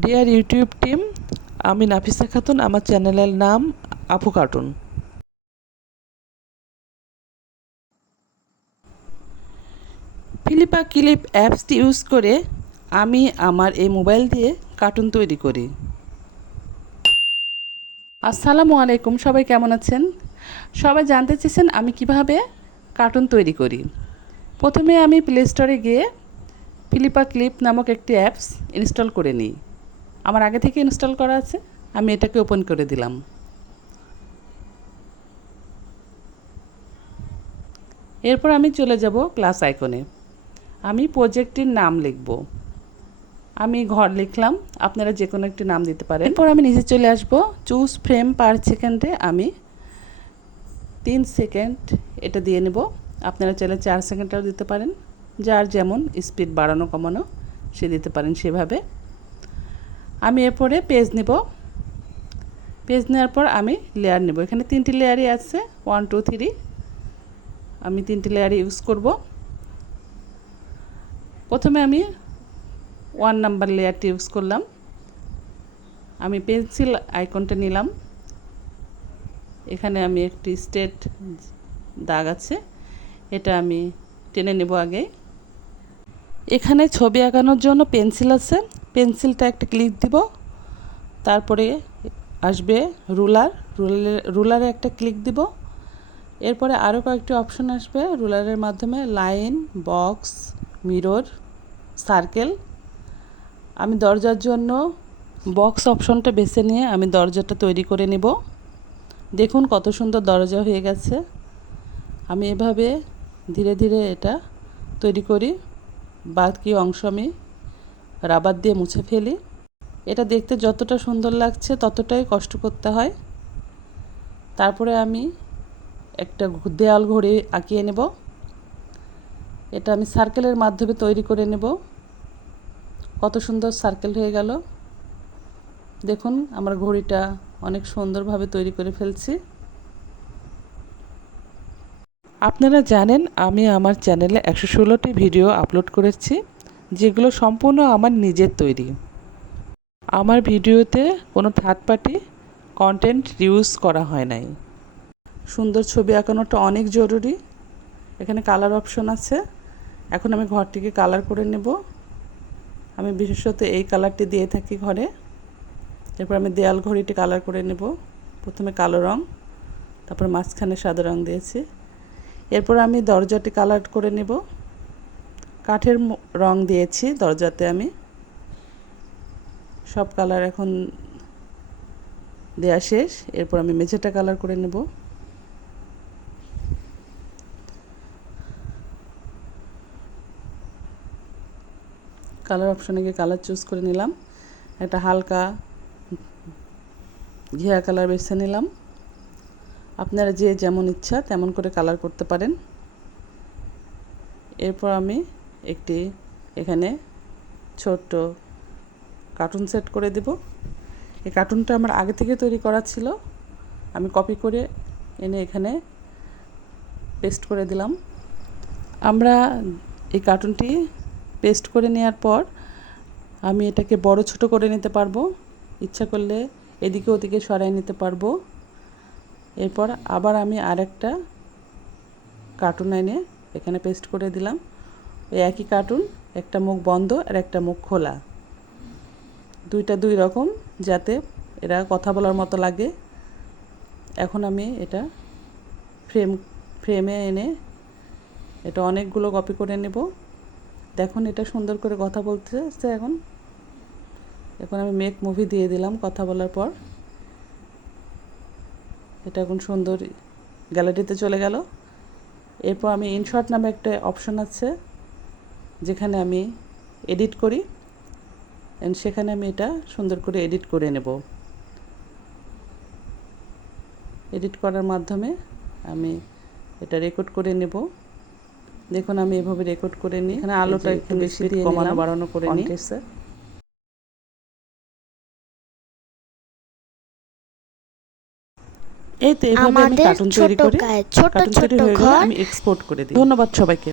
Deer YouTube team আমি নাফিসা খাতুন, আমার চ্যানেলের নাম আপু কার্টুন। ফিলিপা ক্লিপ অ্যাপসটি ইউজ করে আমি আমার এই মোবাইল দিয়ে কার্টুন তৈরি করি। আসসালামু আলাইকুম, সবাই কেমন আছেন? সবাই জানতে চেয়েছেন আমি কীভাবে কার্টুন তৈরি করি। প্রথমে আমি প্লে স্টোরে গিয়ে ফিলিপা ক্লিপ নামক একটি অ্যাপস ইনস্টল করে নিই। আমার আগে থেকে ইনস্টল করা আছে, আমি এটাকে ওপেন করে দিলাম। এরপর আমি চলে যাব ক্লাস আইকনে। আমি প্রজেক্টটির নাম লিখব। আমি ঘর লিখলাম, আপনারা যে কোনো একটি নাম দিতে পারেন। এরপর আমি নিচে চলে আসব চুজ ফ্রেম পার সেকেন্ডে আমি তিন সেকেন্ড এটা দিয়ে নেব। আপনারা চাইলে চার সেকেন্ডটাও দিতে পারেন। যার যেমন স্পিড বাড়ানো কমানো, সে দিতে পারেন সেভাবে। আমি এরপরে পেজ নেব। পেজ নেওয়ার পর আমি লেয়ার নেব। এখানে তিনটি লেয়ারই আছে ওয়ান টু থ্রি আমি তিনটি লেয়ার ইউজ করব। প্রথমে আমি ওয়ান নাম্বার লেয়ারটি ইউজ করলাম। আমি পেন্সিল আইকনটা নিলাম। এখানে আমি একটি স্টেট দাগ আছে, এটা আমি টেনে নেব আগে। এখানে ছবি আঁকানোর জন্য পেন্সিল আছে। পেন্সিলটা একটা ক্লিক দিব, তারপরে আসবে রুলার, রুলারে রুলারে একটা ক্লিক দিব। এরপরে আরও কয়েকটি অপশন আসবে, রুলারের মাধ্যমে লাইন, বক্স, মিরর, সার্কেল। আমি দরজার জন্য বক্স অপশনটা বেছে নিয়ে আমি দরজাটা তৈরি করে নেব। দেখুন কত সুন্দর দরজা হয়ে গেছে। আমি এভাবে ধীরে ধীরে এটা তৈরি করি। বাকি অংশ আমি রাবার দিয়ে মুছে ফেলি। এটা দেখতে যতটা সুন্দর লাগছে, ততটাই কষ্ট করতে হয়। তারপরে আমি একটা দেয়াল ঘড়ি আঁকিয়ে নেব। এটা আমি সার্কেলের মাধ্যমে তৈরি করে নেব। কত সুন্দর সার্কেল হয়ে গেল। দেখুন, আমার ঘড়িটা অনেক সুন্দরভাবে তৈরি করে ফেলছি। আপনারা জানেন, আমি আমার চ্যানেলে একশো ষোলোটি ভিডিও আপলোড করেছি। যেগুলো সম্পূর্ণ আমার নিজের তৈরি। আমার ভিডিওতে কোনো থার্ড পার্টি কন্টেন্ট ইউজ করা হয় নাই। সুন্দর ছবি আঁকানোটা অনেক জরুরি। এখানে কালার অপশন আছে। এখন আমি ঘরটিকে কালার করে নেব। আমি বিশেষত এই কালারটি দিয়ে থাকি ঘরে। এরপর আমি দেয়াল ঘড়িটি কালার করে নেব। প্রথমে কালো রং, তারপর মাঝখানে সাদা রং দিয়েছি। এরপর আমি দরজাটি কালার করে নেব। কাঠের রং দিয়েছি দরজাতে আমি। সব কালার এখন দেয়া শেষ। এরপর আমি মেঝেটা কালার করে নেব। কালার অপশানে গিয়ে কালার চুজ করে নিলাম। একটা হালকা ঘিয়া কালার বেছে নিলাম। আপনারা যে যেমন ইচ্ছা তেমন করে কালার করতে পারেন। এরপর আমি একটি এখানে ছোট্ট কার্টুন সেট করে দেব। এই কার্টুনটা আমার আগে থেকে তৈরি করা ছিল। আমি কপি করে এনে এখানে পেস্ট করে দিলাম। আমরা এই কার্টুনটি পেস্ট করে নেওয়ার পর আমি এটাকে বড় ছোট করে নিতে পারব। ইচ্ছা করলে এদিকে ওদিকে সরাই নিতে পারব। এরপর আবার আমি আরেকটা কার্টুন এনে এখানে পেস্ট করে দিলাম। ওই একই কার্টুন একটা মুখ বন্ধ আর একটা মুখ খোলা। দুইটা দুই রকম, যাতে এরা কথা বলার মতো লাগে। এখন আমি এটা ফ্রেম ফ্রেমে এনে এটা অনেকগুলো কপি করে নেব। দেখুন এটা সুন্দর করে কথা বলতেছে এখন। এখন আমি মেক মুভি দিয়ে দিলাম কথা বলার পর। এটা এখন সুন্দর গ্যালারিতে চলে গেল। এরপর আমি ইনশর্ট নামে একটা অপশন আছে। যেখানে আমি এডিট করি সেখানে আমি এটা সুন্দর করে এডিট করে নেব। এডিট করার মাধ্যমে আমি এটা রেকর্ড করে নেব। দেখুন আমি এভাবে রেকর্ড করে নিই। এখানে আলোটা একটু বেশি দিয়ে কমানো বাড়ানো করে নিই। এই তো এভাবে আমি কার্টুন তৈরি করি। ছোট কার্টুন ছোট তৈরি হয়ে গেলে ঘর। আমি এক্সপোর্ট করে দিই। ধন্যবাদ সবাইকে।